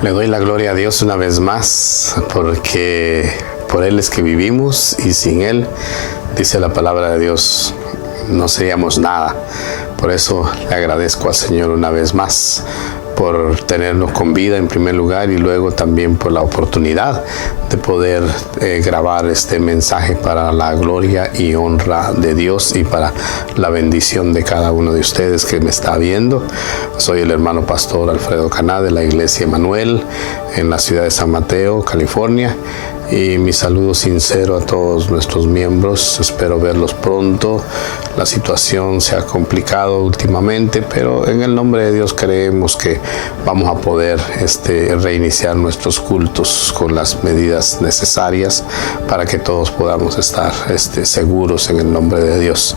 Le doy la gloria a Dios una vez más, porque por Él es que vivimos y sin Él, dice la palabra de Dios, no seríamos nada. Por eso le agradezco al Señor una vez más por tenernos con vida en primer lugar y luego también por la oportunidad de poder grabar este mensaje para la gloria y honra de Dios y para la bendición de cada uno de ustedes que me está viendo. Soy el hermano pastor Alfredo Caná de la Iglesia Emanuel en la ciudad de San Mateo, California. Y mi saludo sincero a todos nuestros miembros. Espero verlos pronto. La situación se ha complicado últimamente, pero en el nombre de Dios creemos que vamos a poder reiniciar nuestros cultos con las medidas necesarias para que todos podamos estar seguros en el nombre de Dios.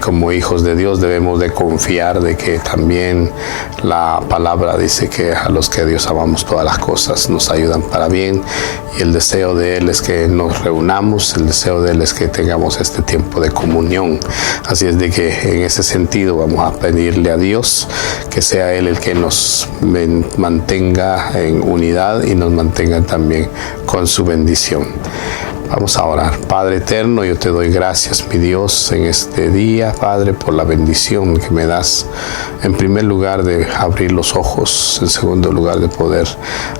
Como hijos de Dios debemos de confiar de que también la palabra dice que a los que a Dios amamos todas las cosas nos ayudan para bien. Y el deseo de Él es que nos reunamos, el deseo de Él es que tengamos este tiempo de comunión. Así es de que en ese sentido vamos a pedirle a Dios que sea Él el que nos mantenga en unidad y nos mantenga también con su bendición. Vamos a orar. Padre eterno, yo te doy gracias, mi Dios, en este día, Padre, por la bendición que me das. En primer lugar, de abrir los ojos. En segundo lugar, de poder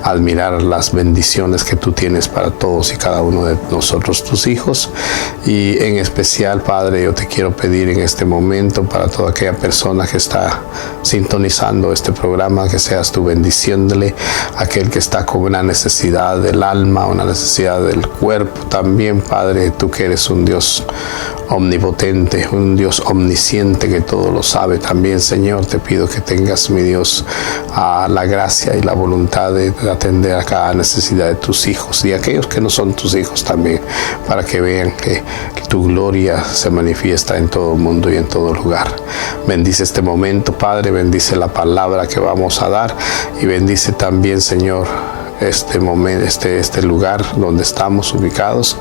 admirar las bendiciones que tú tienes para todos y cada uno de nosotros, tus hijos. Y en especial, Padre, yo te quiero pedir en este momento para toda aquella persona que está sintonizando este programa, que seas tú bendiciéndole, aquel que está con una necesidad del alma, una necesidad del cuerpo. También, Padre, tú que eres un Dios omnipotente, un Dios omnisciente que todo lo sabe. También, Señor, te pido que tengas, mi Dios, la gracia y la voluntad de atender a cada necesidad de tus hijos y aquellos que no son tus hijos también, para que vean que tu gloria se manifiesta en todo el mundo y en todo lugar. Bendice este momento, Padre, bendice la palabra que vamos a dar y bendice también, Señor, este momento, este lugar donde estamos ubicados.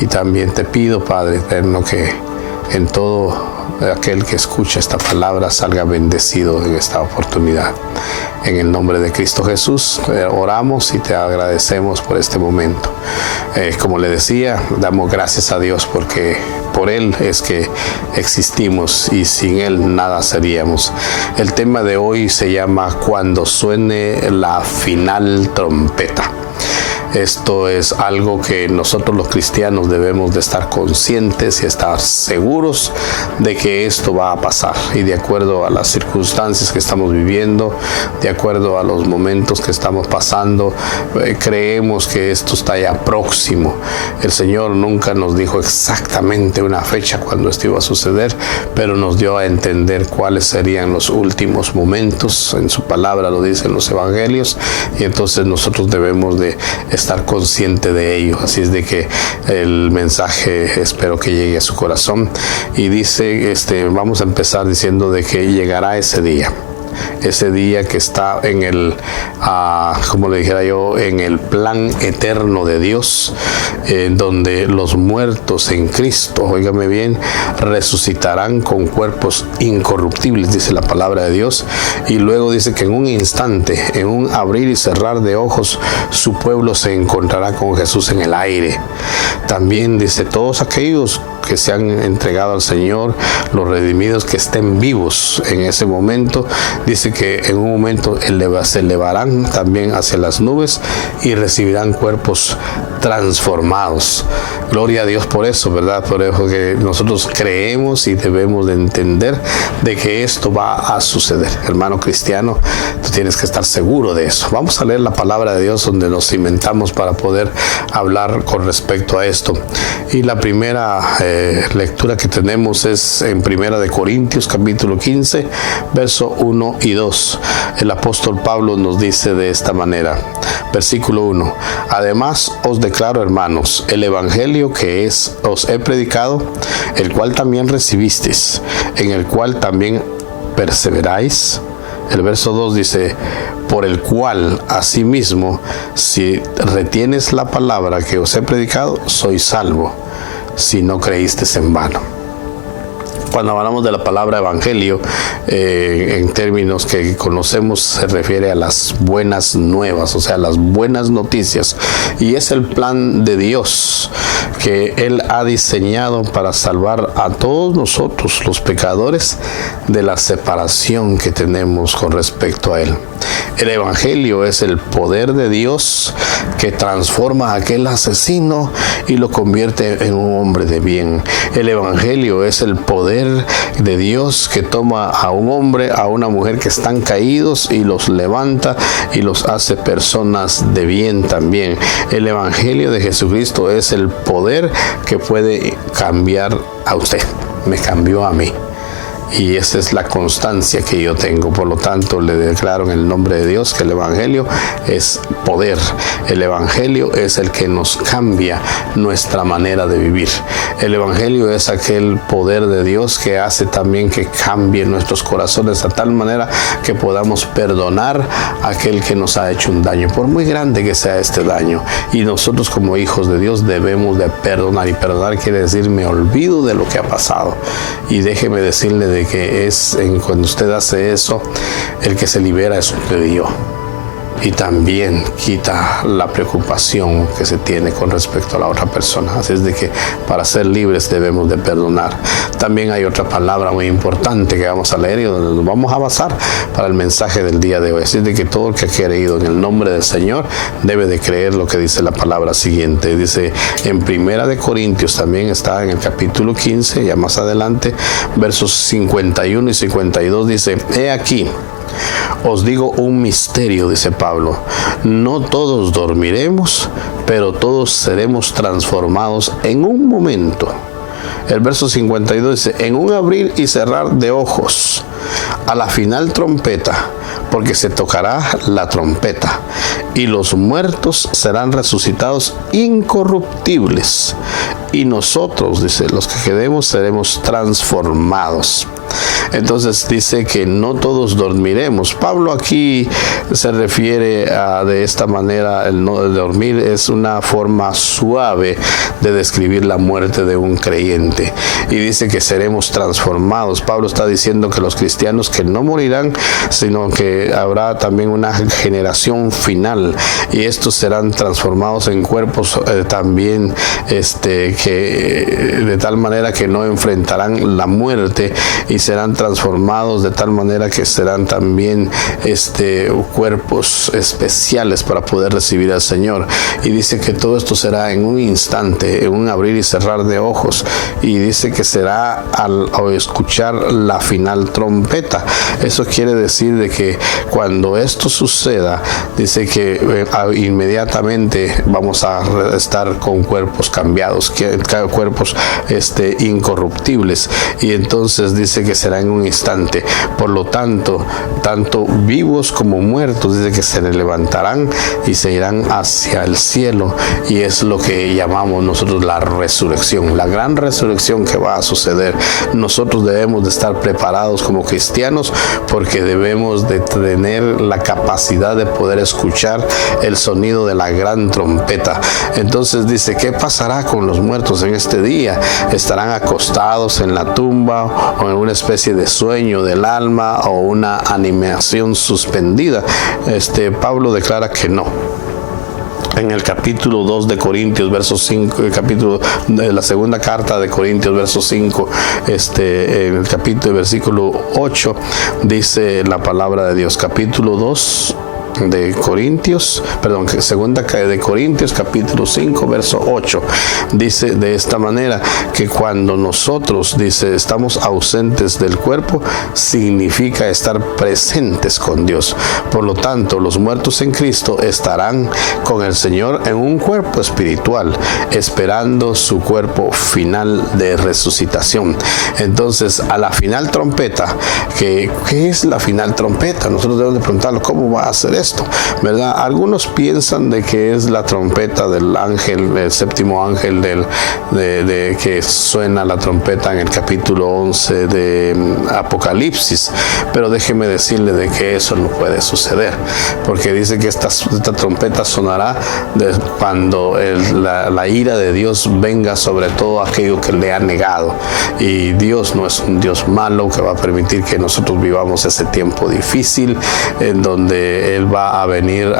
Y también te pido, Padre eterno, que en todo aquel que escucha esta palabra salga bendecido en esta oportunidad. En el nombre de Cristo Jesús oramos y te agradecemos por este momento. Como le decía, damos gracias a Dios porque por Él es que existimos y sin Él nada seríamos. El tema de hoy se llama Cuando suene la final trompeta. Esto es algo que nosotros los cristianos debemos de estar conscientes y estar seguros de que esto va a pasar. Y de acuerdo a las circunstancias que estamos viviendo, de acuerdo a los momentos que estamos pasando, creemos que esto está ya próximo. El Señor nunca nos dijo exactamente una fecha cuando esto iba a suceder, pero nos dio a entender cuáles serían los últimos momentos. En su palabra lo dicen los evangelios, y entonces nosotros debemos de estar consciente de ello. Así es de que el mensaje espero que llegue a su corazón. Y dice, vamos a empezar diciendo de que llegará ese día que está en el, como le dijera yo, en el plan eterno de Dios, donde los muertos en Cristo, óigame bien, resucitarán con cuerpos incorruptibles, dice la palabra de Dios. Y luego dice que en un instante, en un abrir y cerrar de ojos, su pueblo se encontrará con Jesús en el aire. También dice, todos aquellos que se han entregado al Señor, los redimidos que estén vivos en ese momento, dice que en un momento se elevarán también hacia las nubes y recibirán cuerpos transformados. Gloria a Dios por eso, ¿verdad? Por eso que nosotros creemos y debemos de entender de que esto va a suceder. Hermano cristiano, tú tienes que estar seguro de eso. Vamos a leer la palabra de Dios donde nos cimentamos para poder hablar con respecto a esto. Y la primera lectura que tenemos es en Primera de Corintios capítulo 15, verso 1 y 2. El apóstol Pablo nos dice de esta manera, versículo 1: Además os declaro, hermanos, el evangelio que os he predicado, el cual también recibisteis, en el cual también perseveráis. El verso 2 dice, por el cual asimismo, si retienes la palabra que os he predicado, sois salvo, si no creísteis en vano. Cuando hablamos de la palabra evangelio, en términos que conocemos, se refiere a las buenas nuevas, o sea, las buenas noticias. Y es el plan de Dios que Él ha diseñado para salvar a todos nosotros, los pecadores, de la separación que tenemos con respecto a Él. El evangelio es el poder de Dios que transforma a aquel asesino y lo convierte en un hombre de bien. El evangelio es el poder de Dios que toma a un hombre, a una mujer que están caídos y los levanta y los hace personas de bien también. El evangelio de Jesucristo es el poder que puede cambiar a usted. Me cambió a mí. Y esa es la constancia que yo tengo. Por lo tanto, le declaro en el nombre de Dios que el evangelio es poder. El evangelio es el que nos cambia nuestra manera de vivir. El evangelio es aquel poder de Dios que hace también que cambie nuestros corazones a tal manera que podamos perdonar a aquel que nos ha hecho un daño, por muy grande que sea este daño. Y nosotros, como hijos de Dios, debemos de perdonar. Y perdonar quiere decir me olvido de lo que ha pasado. Y déjeme decirle de que cuando usted hace eso, el que se libera es usted y yo. Y también quita la preocupación que se tiene con respecto a la otra persona. Así es de que para ser libres debemos de perdonar. También hay otra palabra muy importante que vamos a leer y donde nos vamos a basar para el mensaje del día de hoy. Así es de que todo el que ha creído en el nombre del Señor debe de creer lo que dice la palabra siguiente. Dice en Primera de Corintios, también está en el capítulo 15, ya más adelante, versos 51 y 52, dice: he aquí, os digo un misterio, dice Pablo, no todos dormiremos, pero todos seremos transformados en un momento. El verso 52 dice: en un abrir y cerrar de ojos, a la final trompeta, porque se tocará la trompeta, y los muertos serán resucitados incorruptibles, y nosotros, dice, los que quedemos seremos transformados. Entonces dice que no todos dormiremos. Pablo aquí se refiere de esta manera, el no dormir es una forma suave de describir la muerte de un creyente. Y dice que seremos transformados. Pablo está diciendo que los cristianos que no morirán, sino que habrá también una generación final. Y estos serán transformados en cuerpos también que de tal manera que no enfrentarán la muerte y serán transformados de tal manera que serán también cuerpos especiales para poder recibir al Señor. Y dice que todo esto será en un instante, en un abrir y cerrar de ojos. Y dice que será al escuchar la final trompeta. Eso quiere decir de que cuando esto suceda, dice que inmediatamente vamos a estar con cuerpos cambiados, cuerpos incorruptibles. Y entonces dice que será en un instante. Por lo tanto, tanto vivos como muertos, dice que se levantarán y se irán hacia el cielo, y es lo que llamamos nosotros la resurrección, la gran resurrección que va a suceder. Nosotros debemos de estar preparados como cristianos, porque debemos de tener la capacidad de poder escuchar el sonido de la gran trompeta. Entonces dice: ¿qué pasará con los muertos en este día? ¿Estarán acostados en la tumba o en una especie de sueño del alma o una animación suspendida? Pablo declara que no. En el capítulo 2 de Corintios, verso 5, el capítulo de la segunda carta de Corintios, verso 5, en el capítulo, versículo 8, dice la palabra de Dios. Capítulo 2 de Corintios, segunda de Corintios, capítulo 5, verso 8, dice de esta manera: que cuando nosotros, dice, estamos ausentes del cuerpo, significa estar presentes con Dios. Por lo tanto, los muertos en Cristo estarán con el Señor en un cuerpo espiritual, esperando su cuerpo final de resucitación. Entonces, a la final trompeta, ¿qué es la final trompeta? Nosotros debemos de preguntarlo: ¿cómo va a ser esto, ¿verdad? Algunos piensan de que es la trompeta del ángel, el séptimo ángel de que suena la trompeta en el capítulo 11 de Apocalipsis, pero déjeme decirle de que eso no puede suceder, porque dice que esta trompeta sonará cuando la ira de Dios venga sobre todo aquello que le ha negado, y Dios no es un Dios malo que va a permitir que nosotros vivamos ese tiempo difícil en donde Él va a venir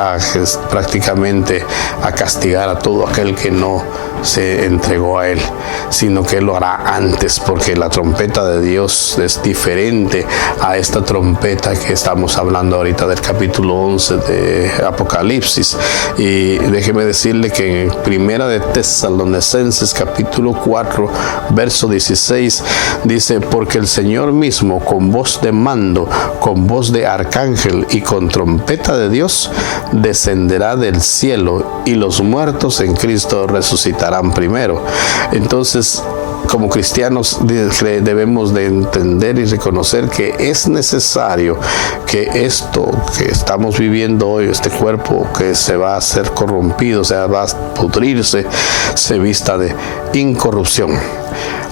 prácticamente a castigar a todo aquel que no se entregó a Él, sino que Él lo hará antes, porque la trompeta de Dios es diferente a esta trompeta que estamos hablando ahorita del capítulo 11 de Apocalipsis. Y déjeme decirle que en Primera de Tesalonicenses capítulo 4 verso 16 dice: porque el Señor mismo con voz de mando, con voz de arcángel y con trompeta de Dios descenderá del cielo, y los muertos en Cristo resucitarán primero. Entonces, como cristianos debemos de entender y reconocer que es necesario que esto que estamos viviendo hoy, este cuerpo que se va a hacer corrompido, o sea, va a pudrirse, se vista de incorrupción.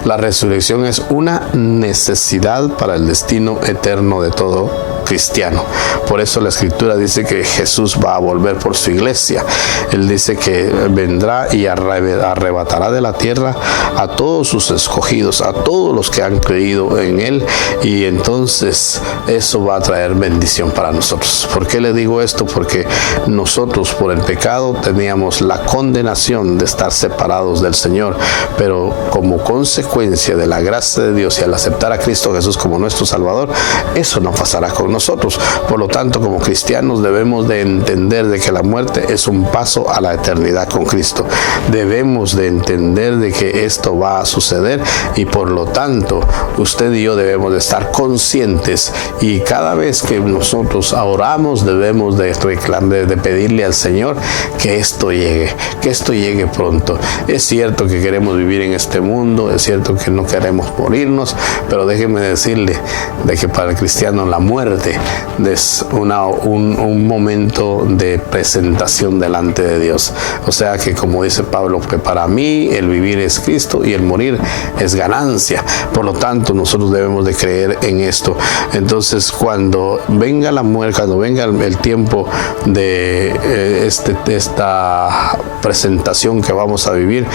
La resurrección es una necesidad para el destino eterno de todo cristiano. Por eso la Escritura dice que Jesús va a volver por su iglesia. Él dice que vendrá y arrebatará de la tierra a todos sus escogidos, a todos los que han creído en Él, y entonces eso va a traer bendición para nosotros. ¿Por qué le digo esto? Porque nosotros por el pecado teníamos la condenación de estar separados del Señor, pero como consecuencia de la gracia de Dios y al aceptar a Cristo Jesús como nuestro Salvador, eso no pasará con nosotros. Por lo tanto, como cristianos debemos de entender de que la muerte es un paso a la eternidad con Cristo. Debemos de entender de que esto va a suceder, y por lo tanto usted y yo debemos de estar conscientes, y cada vez que nosotros oramos debemos de reclamar, de pedirle al Señor que esto llegue pronto. Es cierto que queremos vivir en este mundo, es cierto que no queremos morirnos, pero déjeme decirle de que para el cristiano la muerte es un momento de presentación delante de Dios. O sea que, como dice Pablo, que para mí el vivir es Cristo y el morir es ganancia. Por lo tanto, nosotros debemos de creer en esto. Entonces, cuando venga la muerte, cuando venga el tiempo de esta presentación que vamos a vivir,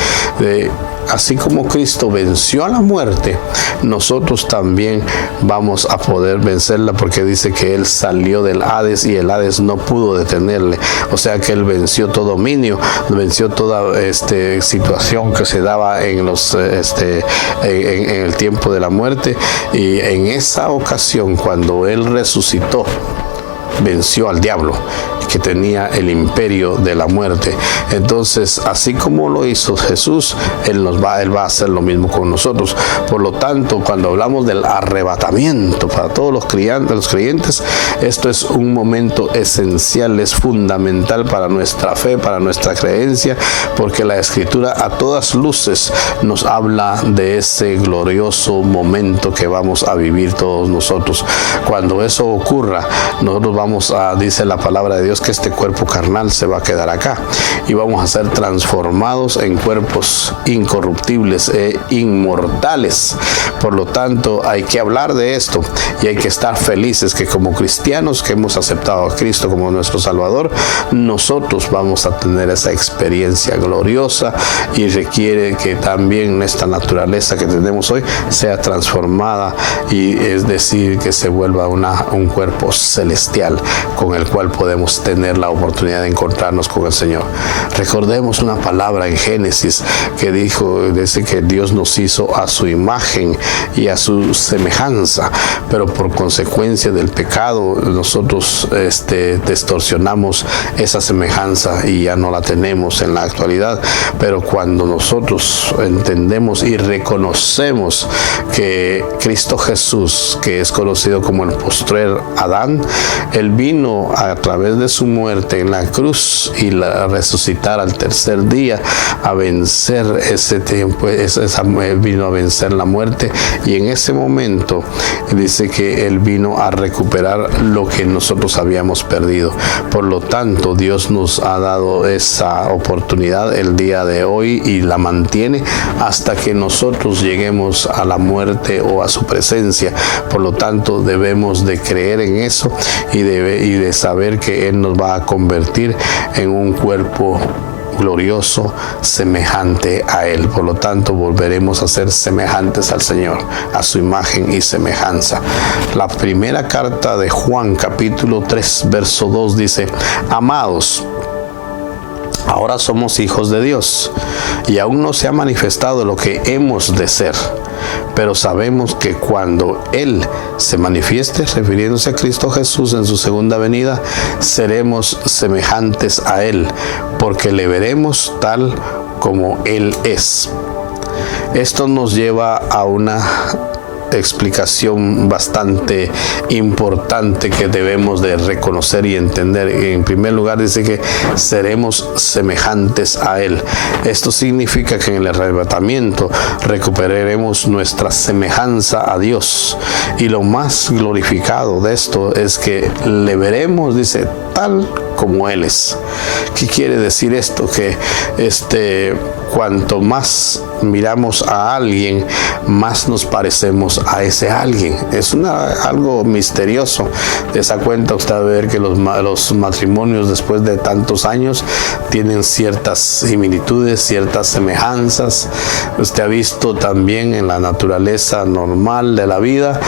así como Cristo venció a la muerte, nosotros también vamos a poder vencerla, porque dice que Él salió del Hades y el Hades no pudo detenerle. O sea que Él venció todo dominio, venció toda situación que se daba en el tiempo de la muerte, y en esa ocasión, cuando Él resucitó, venció al diablo, que tenía el imperio de la muerte. Entonces, así como lo hizo Jesús, Él va a hacer lo mismo con nosotros. Por lo tanto, cuando hablamos del arrebatamiento para todos los creyentes, esto es un momento esencial, es fundamental para nuestra fe, para nuestra creencia, porque la Escritura a todas luces nos habla de ese glorioso momento que vamos a vivir todos nosotros. Cuando eso ocurra, nosotros dice la palabra de Dios, que este cuerpo carnal se va a quedar acá, y vamos a ser transformados en cuerpos incorruptibles e inmortales. Por lo tanto, hay que hablar de esto, y hay que estar felices que como cristianos que hemos aceptado a Cristo como nuestro Salvador, nosotros vamos a tener esa experiencia gloriosa, y requiere que también nuestra naturaleza que tenemos hoy sea transformada, y es decir, que se vuelva un cuerpo celestial con el cual podemos tener la oportunidad de encontrarnos con el Señor. Recordemos una palabra en Génesis que dice que Dios nos hizo a su imagen y a su semejanza, pero por consecuencia del pecado nosotros distorsionamos esa semejanza y ya no la tenemos en la actualidad. Pero cuando nosotros entendemos y reconocemos que Cristo Jesús, que es conocido como el postrer Adán, Él vino a través de su su muerte en la cruz y la resucitar al tercer día, a vencer ese tiempo, vino a vencer la muerte, y en ese momento dice que Él vino a recuperar lo que nosotros habíamos perdido. Por lo tanto, Dios nos ha dado esa oportunidad el día de hoy y la mantiene hasta que nosotros lleguemos a la muerte o a su presencia. Por lo tanto, debemos de creer en eso y de saber que Él nos va a convertir en un cuerpo glorioso semejante a Él. Por lo tanto, volveremos a ser semejantes al Señor, a su imagen y semejanza. La primera carta de Juan, capítulo 3, verso 2 dice: amados, ahora somos hijos de Dios, y aún no se ha manifestado lo que hemos de ser. Pero sabemos que cuando Él se manifieste, refiriéndose a Cristo Jesús en su segunda venida, seremos semejantes a Él, porque le veremos tal como Él es. Esto nos lleva a una explicación bastante importante que debemos de reconocer y entender. En primer lugar, dice que seremos semejantes a Él. Esto significa que en el arrebatamiento recuperaremos nuestra semejanza a Dios, y lo más glorificado de esto es que le veremos, dice, tal como Él es. ¿Qué quiere decir esto? Que cuanto más miramos a alguien, más nos parecemos a ese alguien. Es algo misterioso. ¿Te da cuenta usted a ver que los matrimonios después de tantos años tienen ciertas similitudes, ciertas semejanzas? Usted ha visto también en la naturaleza normal de la vida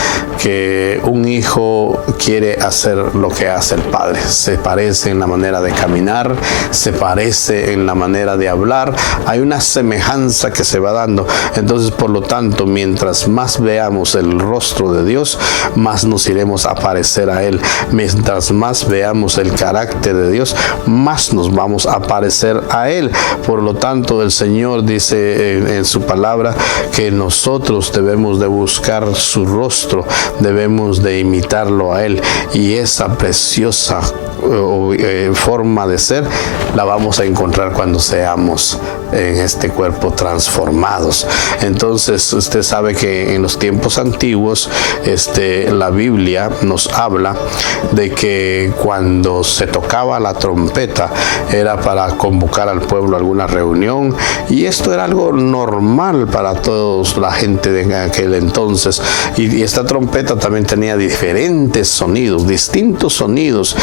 que un hijo quiere hacer lo que hace el padre. Se parece en la manera de caminar, se parece en la manera de hablar. Hay una semejanza que se va dando. Entonces, por lo tanto, mientras más veamos el rostro de Dios, más nos iremos a parecer a Él. Mientras más veamos el carácter de Dios, más nos vamos a parecer a Él. Por lo tanto, el Señor dice en su palabra que nosotros debemos de buscar su rostro, debemos de imitarlo a Él, y esa preciosa forma de ser la vamos a encontrar cuando seamos en este cuerpo transformados. Entonces, usted sabe que en los tiempos antiguos la Biblia nos habla de que cuando se tocaba la trompeta era para convocar al pueblo a alguna reunión, y esto era algo normal para toda la gente de aquel entonces, y esta trompeta también tenía diferentes sonidos, distintos sonidos,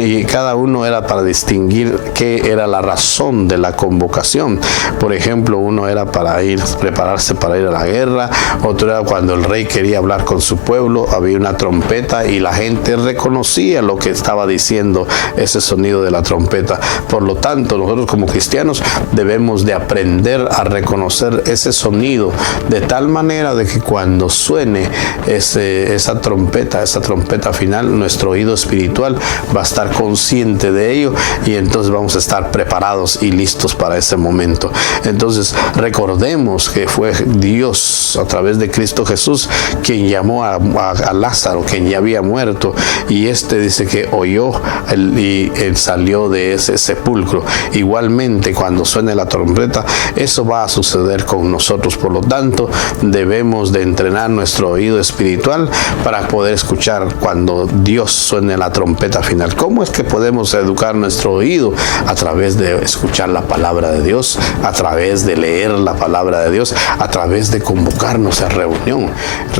y cada uno era para distinguir qué era la razón de la convocación. Por ejemplo, uno era para prepararse para ir a la guerra, otro era cuando el rey quería hablar con su pueblo, había una trompeta y la gente reconocía lo que estaba diciendo ese sonido de la trompeta. Por lo tanto, nosotros como cristianos debemos de aprender a reconocer ese sonido de tal manera de que cuando suene esa trompeta final, nuestro oído espiritual va a estar consciente de ello, y entonces vamos a estar preparados y listos para ese momento. Entonces, recordemos que fue Dios a través de Cristo Jesús quien llamó a Lázaro, quien ya había muerto, y dice que oyó y él salió de ese sepulcro. Igualmente, cuando suene la trompeta, eso va a suceder con nosotros. Por lo tanto, debemos de entrenar nuestro oído espiritual para poder escuchar cuando Dios suene la trompeta final. ¿Cómo es que podemos educar nuestro oído? A través de escuchar la palabra de Dios, a través de leer la palabra de Dios, a través de convocarnos a reunión.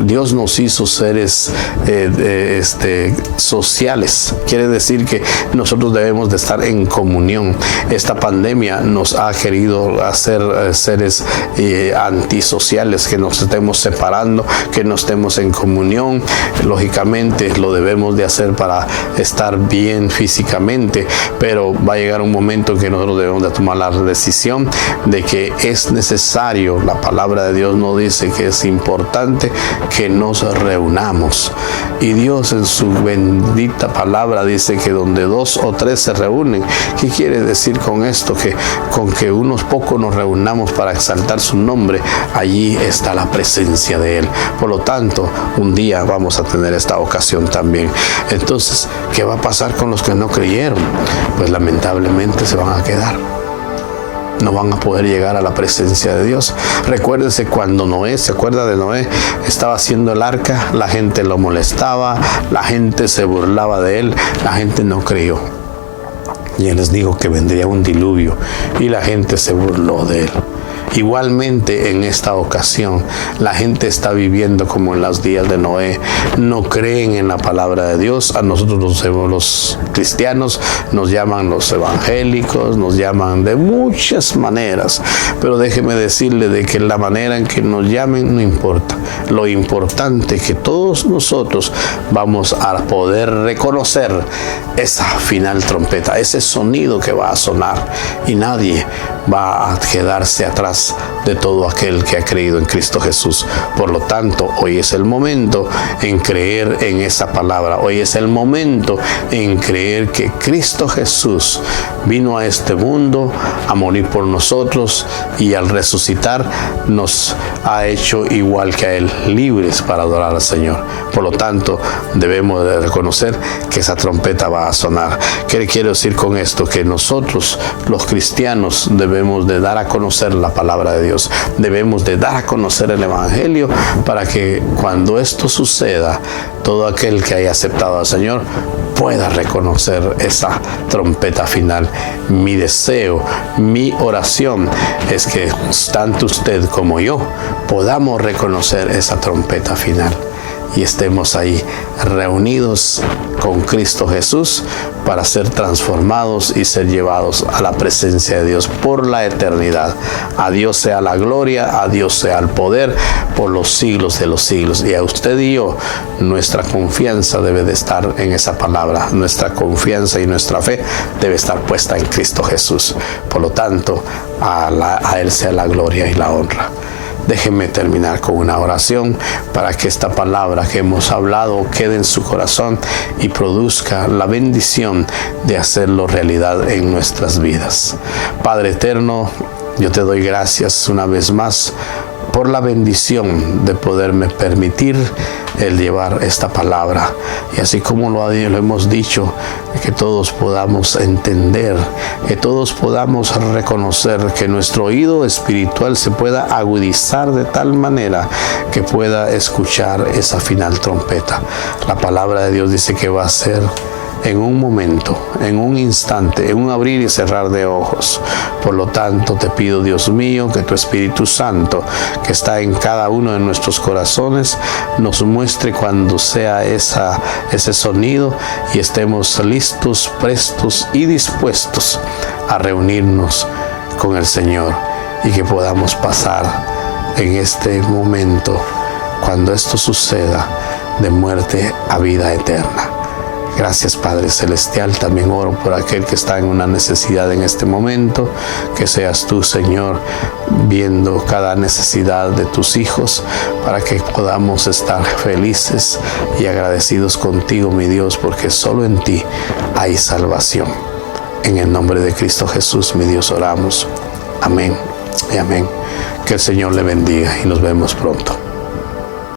Dios nos hizo seres sociales. Quiere decir que nosotros debemos de estar en comunión. Esta pandemia nos ha querido hacer seres antisociales, que nos estemos separando, que no estemos en comunión. Lógicamente lo debemos de hacer para estar bien físicamente, pero va a llegar un momento que nosotros debemos de tomar la decisión de que es necesario necesario, la palabra de Dios nos dice que es importante que nos reunamos. Y Dios en su bendita palabra dice que donde 2 o 3 se reúnen. ¿Qué quiere decir con esto? Que con que unos pocos nos reunamos para exaltar su nombre, allí está la presencia de Él. Por lo tanto, un día vamos a tener esta ocasión también. Entonces, ¿qué va a pasar con los que no creyeron? Pues lamentablemente se van a quedar. No van a poder llegar a la presencia de Dios. Recuérdense cuando Noé, ¿se acuerda de Noé? Estaba haciendo el arca, la gente lo molestaba, la gente se burlaba de él, la gente no creyó. Y él les dijo que vendría un diluvio y la gente se burló de él. Igualmente en esta ocasión la gente está viviendo como en los días de Noé. No creen en la palabra de Dios. A nosotros los cristianos nos llaman los evangélicos, nos llaman de muchas maneras, pero déjeme decirle de que la manera en que nos llamen no importa. Lo importante es que todos nosotros vamos a poder reconocer esa final trompeta, ese sonido que va a sonar, y nadie va a quedarse atrás de todo aquel que ha creído en Cristo Jesús. Por lo tanto, hoy es el momento en creer en esa palabra. Hoy es el momento en creer que Cristo Jesús vino a este mundo a morir por nosotros, y al resucitar nos ha hecho igual que a Él, libres para adorar al Señor. Por lo tanto, debemos de reconocer que esa trompeta va a sonar. ¿Qué quiero decir con esto? Que nosotros, los cristianos, debemos de dar a conocer la palabra de Dios. Debemos de dar a conocer el Evangelio para que cuando esto suceda, todo aquel que haya aceptado al Señor pueda reconocer esa trompeta final. Mi deseo, mi oración es que tanto usted como yo podamos reconocer esa trompeta final y estemos ahí reunidos con Cristo Jesús para ser transformados y ser llevados a la presencia de Dios por la eternidad. A Dios sea la gloria, a Dios sea el poder por los siglos de los siglos. Y a usted y yo, nuestra confianza debe de estar en esa palabra. Nuestra confianza y nuestra fe debe estar puesta en Cristo Jesús. Por lo tanto, a Él sea la gloria y la honra. Déjenme terminar con una oración para que esta palabra que hemos hablado quede en su corazón y produzca la bendición de hacerlo realidad en nuestras vidas. Padre eterno, yo te doy gracias una vez más por la bendición de poderme permitir el llevar esta palabra, y así como lo hemos dicho, que todos podamos entender, que todos podamos reconocer, que nuestro oído espiritual se pueda agudizar de tal manera que pueda escuchar esa final trompeta. La palabra de Dios dice que va a ser en un momento, en un instante, en un abrir y cerrar de ojos. Por lo tanto, te pido, Dios mío, que tu Espíritu Santo, que está en cada uno de nuestros corazones, nos muestre cuando sea ese sonido, y estemos listos, prestos y dispuestos a reunirnos con el Señor, y que podamos pasar en este momento, cuando esto suceda, de muerte a vida eterna. Gracias, Padre Celestial. También oro por aquel que está en una necesidad en este momento, que seas tú, Señor, viendo cada necesidad de tus hijos, para que podamos estar felices y agradecidos contigo, mi Dios, porque solo en ti hay salvación. En el nombre de Cristo Jesús, mi Dios, oramos. Amén y amén. Que el Señor le bendiga y nos vemos pronto.